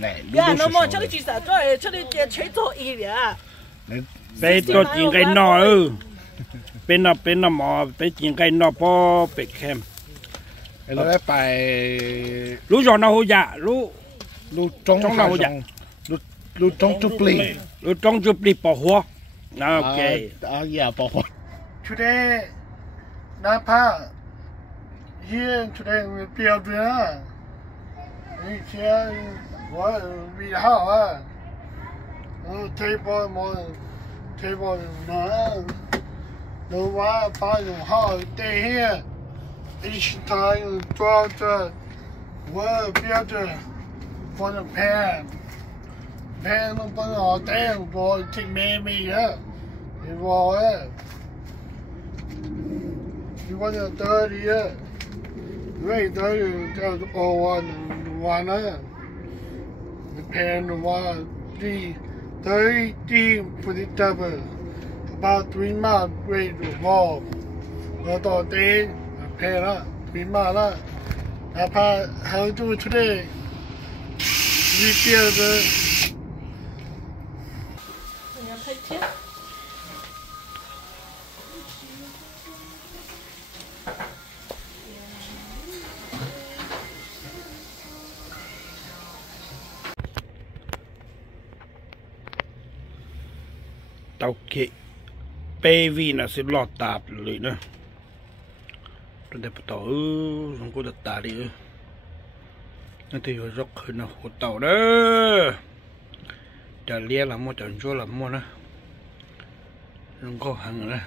này dạ nó mà cho đi chỉ sợ cho đi chế tổ y vậy bé cho chuyện cái nọ bên nó mò bé chuyện cái nọ po bé kem nó phải lú giò nó hôi dạ lú trong nó hôi dạ lú trong chụp lì lú trong chụp lì bỏ hoa ok yeah bỏ hoa today Napa here today we build here you can what we how table more table no why find how stay here each time draw the word build for the pan nó vẫn ở đây rồi thì mẹ mì á thì rồi á thì có thể tới đi á vậy tới cho ô hoàn á the pan one đi tới đi for the double about 3 miles way to walk nóต่อเตะpan á 3 miles á Napa how do it today we feel the tao kệ baby là sẽ lọt tạp lưỡi nữa tôi đẹp tao không có được tả đi nó thì rất hơn là hột tàu đó chả lia là mua chọn chỗ là mua nữa không có hàng nữa